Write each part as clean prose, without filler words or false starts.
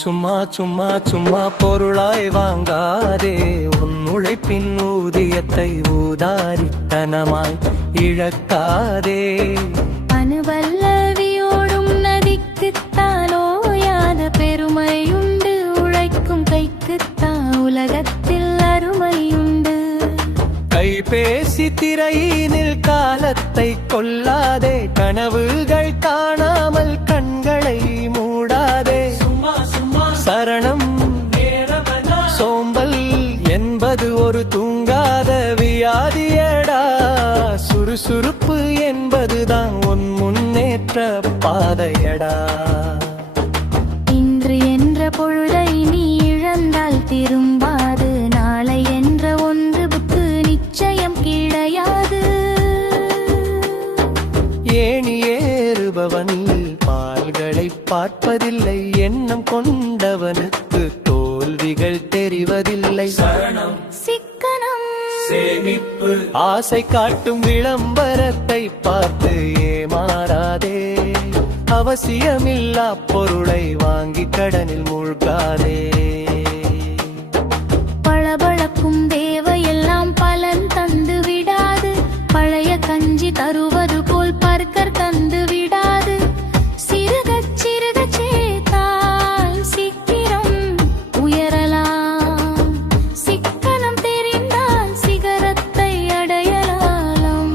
சும்மா சும்மா சும்மா பொருளாய் வாங்காதே, உன் உழைப்பின் ஊதியத்தை ஊதாரித்தனமாய் இழக்காதே. அணுவல்லவியோடும் நதிக்குத்தான் ஓயாத பெருமையுண்டு, உழைக்கும் கைக்குத்தான் உலகத்தில் அருமையுண்டு. கைபேசி திரையினில் காலத்தை கொல்லாதே, கனவுகள் காணாமல் கண்களை மூடாதே. சரணம் சோம்பல் என்பது ஒரு தூங்காத வியாதியடா, சுறுசுறுப்பு என்பதுதான் உன் முன்னேற்ற பாதையடா. இன்று என்ற பொழுதை நீ இழந்தால் திரும்பாது, நாளை என்ற ஒன்றுக்கு நிச்சயம் கிடையாது. ஏணி ஏறுபவன் பால்களை பார்ப்பதில்லை, எண்ணம் கொண்டவனுக்கு தோல்விகள் தெரிவதில்லை. சரணம் சிக்கனம் சேமிப்பு ஆசை காட்டும் விளம்பரத்தை பார்த்து ஏமாறாதே, அவசியமில்லா பொருளை வாங்கி கடனில் மூழ்காதே. பளபளக்கும் தேவையெல்லாம் பலன் தந்து விடாது, பழைய கஞ்சி தருவது போல் பர்கர் தந்து விடாது. சிறுகச் சிறுகச் சேர்த்தால் சீக்கிரம் உயரலாம், சிக்கனம் தெரிந்தால் சிகரத்தை அடையலாம்.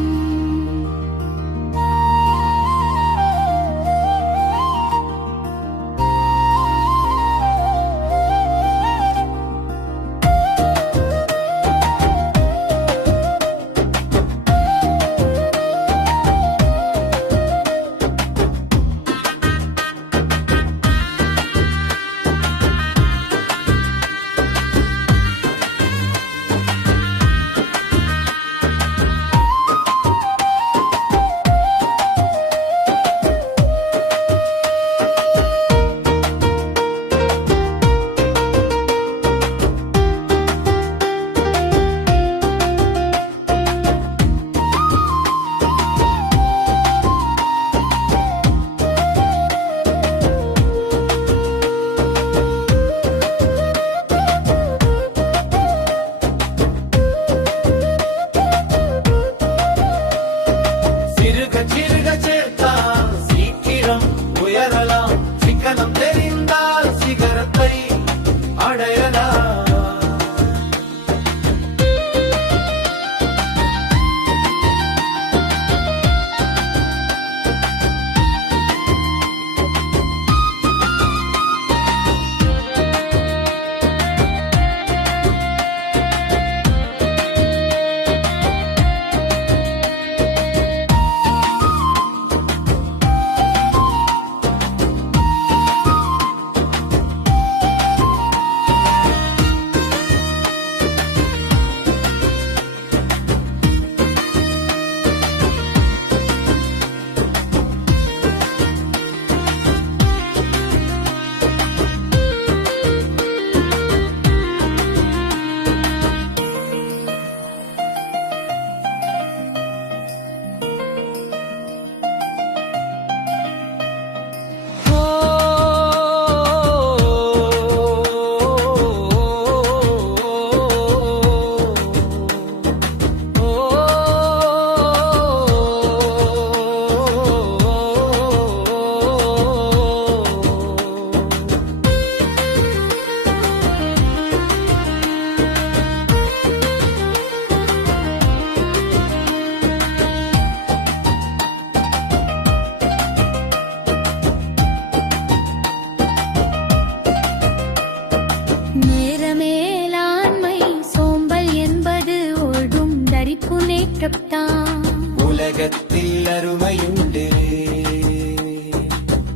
உலகத்தில் அருமையுண்டு.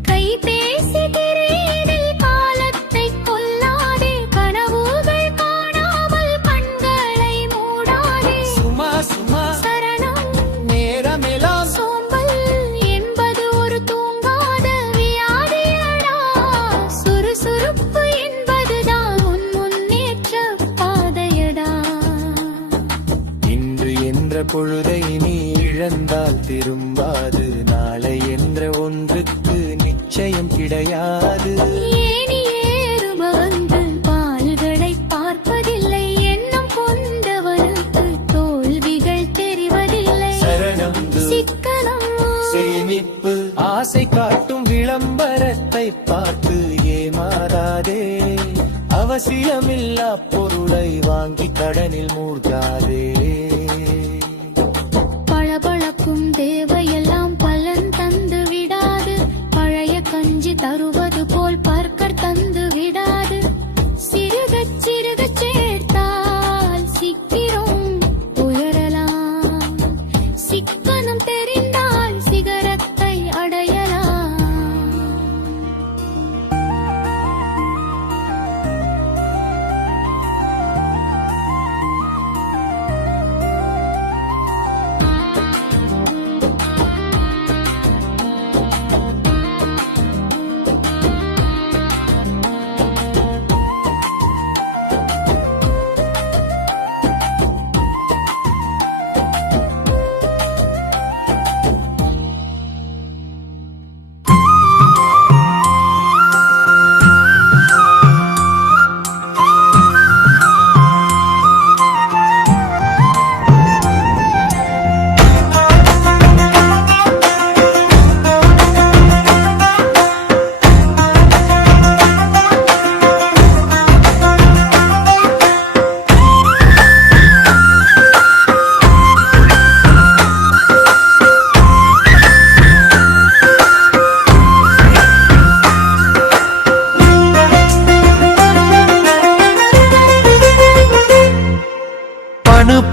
கைபேசி திரையினில் காலத்தை கொல்லாதே, கனவுகள் காணாமல் கண்களை மூடாதே. சும்மா சும்மா சரணம் நேரமெல்லாம் சோம்பல் என்பது ஒரு தூங்காத வியாதியடா, சுறுசுறுப்பு என்பதுதான் உன் முன்னேற்ற பாதையடா. இன்று என்ற பொழுதை நீ இழந்தால் திரும்பாது, நாளை என்ற ஒன்றுக்கு நிச்சயம் கிடையாது. ஏணி ஏறுபவன் அவசியமில்லா பொருளை வாங்கி கடனில் மூழ்காதே. பளபளக்கும் தேவையெல்லாம் பலன் தந்து விடாது. பழைய கஞ்சி தருவது போல் பற்கர் தந்து விடாது. சிறுகச் சிறுகச் சேர்த்தால் சிக்கிரம் உயரலாம். சிக்கனம் தெரிந்தால் சிகரத்தை அடையலாம்.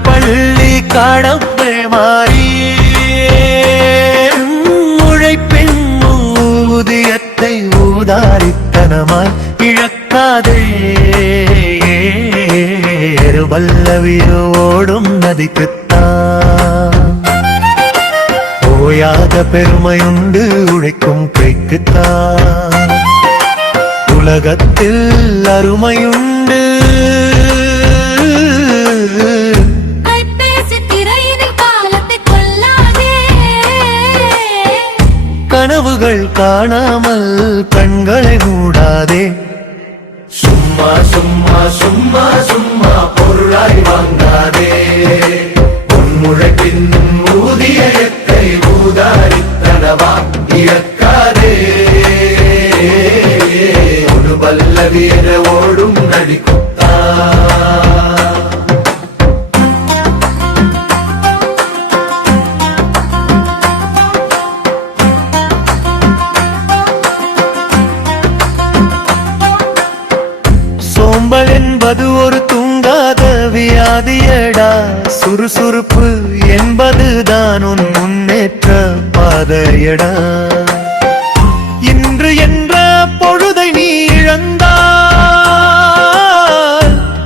பள்ளி கடமை மாறி உழைப்பின் ஊதியத்தை ஊதாரித்தனமாய் இழக்காதே. எருபல்லவியோ ஓடும் நதிக்குத்தான் ஓயாத பெருமையுண்டு உழைக்கும் கைக்குத்தான். உலகத்தில் அருமையுண்டு கனவுகள் காணாமல் கண்களை மூடாதே. சும்மா சும்மா சும்மா சும்மா பொருளாய் வாங்காதே. உன்முழைப்பின் ஊதியத்தை ஊதாரித்தனவா இழக்காதே. ஒரு பல்லவியர ஓடும் நடிக்குத்தா. சோம்பல் என்பது ஒரு தூங்காத வியாதியடா. சுறுசுறுப்பு என்பதுதான் உன் முன்னேற்ற பாதையடா. இன்று என்ற பொழுதை நீ இழந்தால்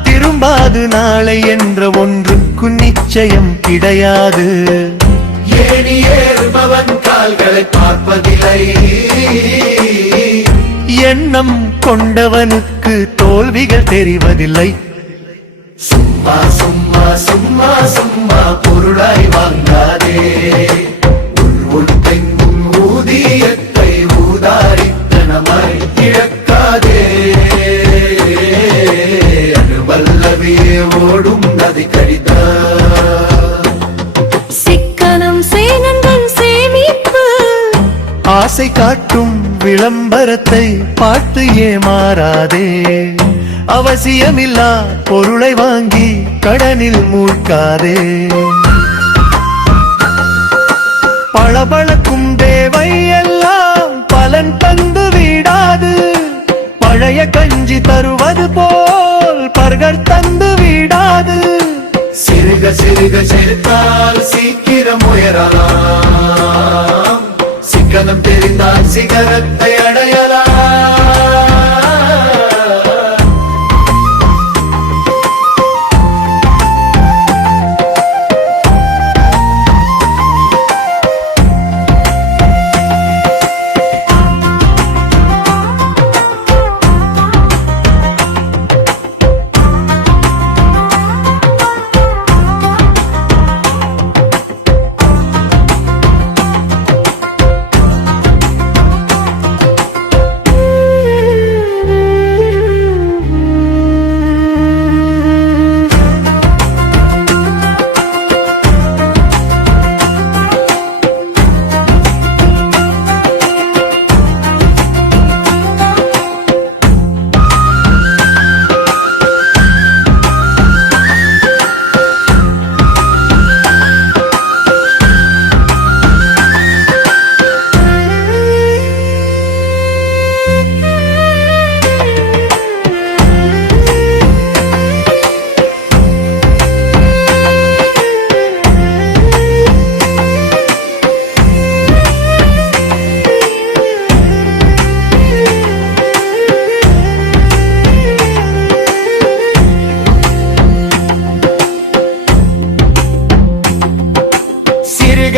திரும்பாது நாளை என்ற ஒன்றுக்கு நிச்சயம் கிடையாது. ஏணி ஏறுபவன் கால்களை பார்ப்பதில்லை. எண்ணம் கொண்டவனுக்கு தோல்விகள் தெரிவதில்லை. சும்மா சும்மா சும்மா சும்மா பொருளாய் வாங்காதே. உள்பெண் ஊதியத்தை ஊதாரித்தனமாய் இழக்காதே. அனுவல்லவியே ஓடும் நதி கடிதா. சிக்கனம் சேனங்கள் சேமிப்பு. ஆசை காட்டும் விளம்பரத்தை பார்த்து ஏமாறாதே. அவசியமில்லா பொருளை வாங்கி கடனில் மூழ்காதே. பளபளக்கும் தேவை எல்லாம் பலன் தந்து விடாது. பழைய கஞ்சி தருவது போல் பர்கர் தந்து விடாது. சிறுக சிறுக சேர்த்தால் சீக்கிரம் உயரலாம். சிக்கனம் தெரிந்தால் சிகரத்தை அடையலாம்.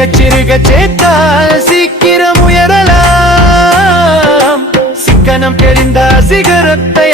சிறுக சேர்த்தால் சீக்கிரம் உயரலாம். சிக்கனம் தெரிந்த சிகரத்தை